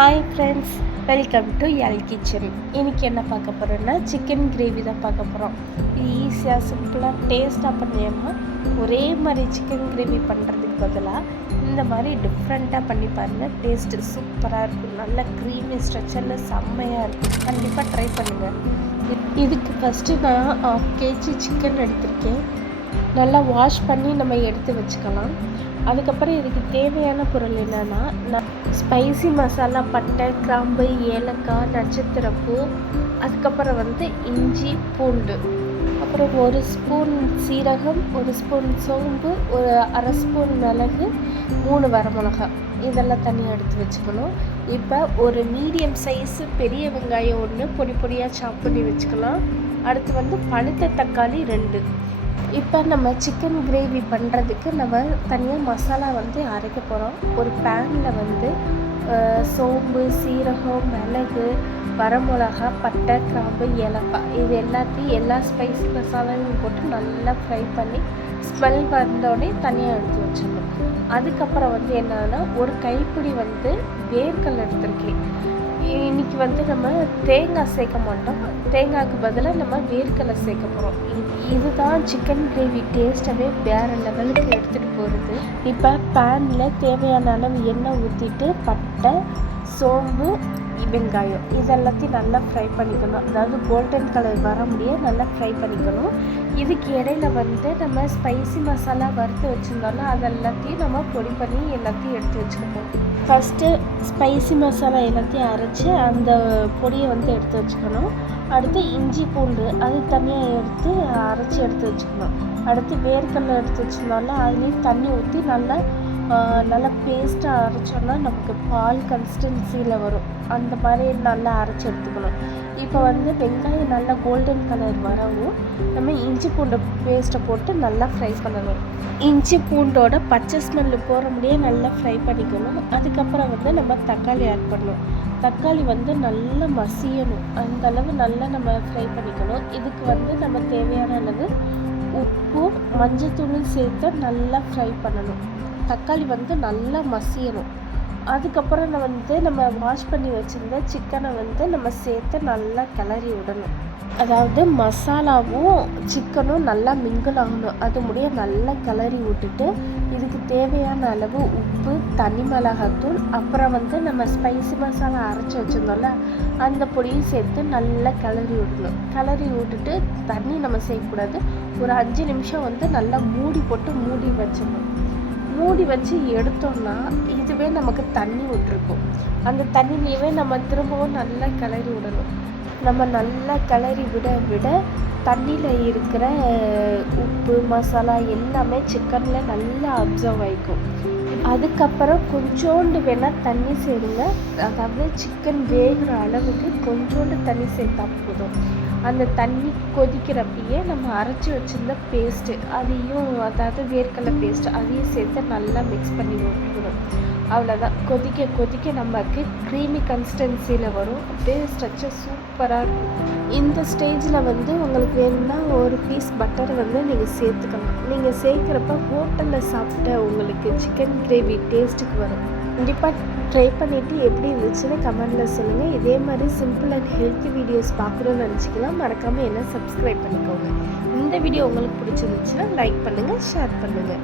Hi friends, welcome to L kitchen. இன்றைக்கி என்ன பார்க்க போகிறோன்னா சிக்கன் கிரேவி தான் பார்க்க போகிறோம். ஈஸியாக சிம்பிளாக டேஸ்ட்டாக பண்ணியாமல் ஒரே மாதிரி சிக்கன் கிரேவி பண்ணுறதுக்கு பதிலாக இந்த மாதிரி டிஃப்ரெண்ட்டாக பண்ணி பாருங்கள். டேஸ்ட்டு சூப்பராக இருக்கும். நல்ல க்ரீமி ஸ்ட்ரக்சரில் செம்மையாக இருக்கும். கண்டிப்பாக ட்ரை பண்ணுங்கள். இதுக்கு ஃபஸ்ட்டு நான் 1/2 kg சிக்கன் எடுத்திருக்கேன். நல்லா வாஷ் பண்ணி நம்ம எடுத்து வச்சுக்கலாம். அதுக்கப்புறம் இதுக்கு தேவையான பொருள் என்னென்னா, நான் ஸ்பைசி மசாலா, பட்டை, கிராம்பு, ஏலக்காய், நட்சத்திரப்பூ, அதுக்கப்புறம் இஞ்சி, பூண்டு, அப்புறம் 1 ஸ்பூன் சீரகம், 1 ஸ்பூன் சோம்பு, ஒரு 1/2 ஸ்பூன் மிளகு, 3 வரமிளகாய், இதெல்லாம் தனியாக எடுத்து வச்சுக்கணும். இப்போ ஒரு மீடியம் சைஸு பெரிய வெங்காயம் 1 பொடி பொடியாக சாப் பண்ணி வச்சுக்கலாம். அடுத்து பழுத்த தக்காளி 2. இப்போ நம்ம சிக்கன் கிரேவி பண்ணுறதுக்கு நம்ம தனியாக மசாலா அரைக்க போகிறோம். ஒரு பேனில் சோம்பு, சீரகம், மிளகு, வரமிளகா, பட்டை, கிராம்பு, ஏலக்காய், இது எல்லாத்தையும் எல்லா ஸ்பைஸ் மசாலாவையும் போட்டு நல்லா ஃப்ரை பண்ணி ஸ்மெல் வந்தோடனே தனியாக எடுத்து வச்சிடணும். அதுக்கப்புறம் என்னன்னா, ஒரு கைப்பிடி வேர்க்கடலை எடுத்துருக்கேன். இன்றைக்கி நம்ம தேங்காய் சேர்க்க மாட்டோம். தேங்காய்க்கு பதிலாக நம்ம வேர்க்கடலை சேர்க்க போகிறோம். இதுதான் சிக்கன் கிரேவி டேஸ்ட்டவே வேறு லெவலுக்கு எடுத்துகிட்டு போகிறது. இப்போ பேனில் தேவையான அளவு எண்ணெய் ஊற்றிட்டு பட்டை, சோம்பு, வெங்காயம் இதெல்லாத்தையும் நல்லா ஃப்ரை பண்ணிக்கணும். அதாவது கோல்டன் கலர் வர முடிய நல்லா ஃப்ரை பண்ணிக்கணும். இதுக்கு இடையில நம்ம ஸ்பைசி மசாலா வறுத்து வச்சுருந்தோம்னா அதெல்லாத்தையும் நம்ம பொடி பண்ணி எல்லாத்தையும் எடுத்து வச்சுக்கணும். ஃபஸ்ட்டு ஸ்பைசி மசாலா எல்லாத்தையும் அரைச்சி அந்த பொடியை எடுத்து வச்சுக்கணும். அடுத்து இஞ்சி, பூண்டு அது தனியாக எடுத்து அரைச்சி எடுத்து வச்சுக்கணும். அடுத்து வேர்க்கடலை எடுத்து வச்சுருந்தோம்னா அதுலேயும் தண்ணி ஊற்றி நல்லா பேஸ்ட்டாக அரைச்சோன்னா நமக்கு பால் கன்சிஸ்டன்சியில் வரும். அந்த மாதிரி நல்லா அரைச்சி எடுத்துக்கணும். இப்போ வெங்காயம் நல்லா கோல்டன் கலர் வரவும் நம்ம இஞ்சி பூண்டு பேஸ்ட்டை போட்டு நல்லா ஃப்ரை பண்ணணும். இஞ்சி பூண்டோட பச்சை ஸ்மெல்லு போகிற முடிய நல்லா ஃப்ரை பண்ணிக்கணும். அதுக்கப்புறம் நம்ம தக்காளி ஆட் பண்ணணும். தக்காளி நல்லா மசியணும். அந்த அளவு நல்லா நம்ம ஃப்ரை பண்ணிக்கணும். இதுக்கு நம்ம தேவையான அளவு உப்பு, மஞ்சத்தூளும் சேர்த்து நல்லா ஃப்ரை பண்ணணும். தக்காளி நல்லா மசியணும். அதுக்கப்புறம் நம்ம வாஷ் பண்ணி வச்சுருந்த சிக்கனை நம்ம சேர்த்து நல்லா கிளறி விடணும். அதாவது மசாலாவும் சிக்கனும் நல்லா மிங்கிள் ஆகணும். அது முடிய நல்லா கிளறி விட்டுட்டு இதுக்கு தேவையான அளவு உப்பு, தனி மிளகாத்தூள், அப்புறம் நம்ம ஸ்பைசி மசாலா அரைச்சி வச்சுருந்தோம்ல அந்த பொடியும் சேர்த்து நல்லா கிளறி விடணும். கிளறி விட்டுட்டு தண்ணி நம்ம சேர்க்கக்கூடாது. ஒரு 5 நிமிஷம் நல்லா மூடி போட்டு மூடி வச்சிடணும். மூடி வச்சு எடுத்தோம்னா இதுவே நமக்கு தண்ணி விட்டுருக்கும். அந்த தண்ணியிலேயே நம்ம திரும்பவும் நல்லா கிளறி விடணும். நம்ம நல்லா கிளறி விட தண்ணியில் இருக்கிற உப்பு, மசாலா எல்லாமே சிக்கனில் நல்லா அப்சர்வ் ஆகிக்கும். அதுக்கப்புறம் கொஞ்சோண்டு வேணால் தண்ணி சேருங்க. அதாவது சிக்கன் வேகிற அளவுக்கு கொஞ்சோண்டு தண்ணி சேர்த்தா போதும். அந்த தண்ணி கொதிக்கிறப்பயே நம்ம அரைச்சி வச்சுருந்த பேஸ்ட்டு அதையும், அதாவது வேர்க்கடலை பேஸ்ட்டு அதையும் சேர்த்து நல்லா மிக்ஸ் பண்ணி விட்டுக்கணும். அவ்வளோதான். கொதிக்க கொதிக்க நமக்கு க்ரீமி கன்சிஸ்டன்சியில் வரும். அப்படியே ஸ்ட்ரக்சர் சூப்பராக இருக்கும். இந்த ஸ்டேஜில் உங்களுக்கு வேணும்னா ஒரு பீஸ் பட்டர் நீங்கள் சேர்த்துக்கலாம். நீங்கள் சேர்க்குறப்ப ஹோட்டலில் சாப்பிட்ட உங்களுக்கு சிக்கன் கிரேவி டேஸ்ட்டுக்கு வரும். கண்டிப்பாக ட்ரை பண்ணிவிட்டு எப்படி இருந்துச்சுன்னு கமெண்டில் சொல்லுங்கள். இதே மாதிரி சிம்பிள் அண்ட் ஹெல்த்தி வீடியோஸ் பார்க்கணுன்னு நினச்சிக்கலாம். மறக்காமல் என்ன சப்ஸ்கிரைப் பண்ணிக்கோங்க. இந்த வீடியோ உங்களுக்கு பிடிச்சிருந்துச்சுன்னா லைக் பண்ணுங்கள், ஷேர் பண்ணுங்கள்.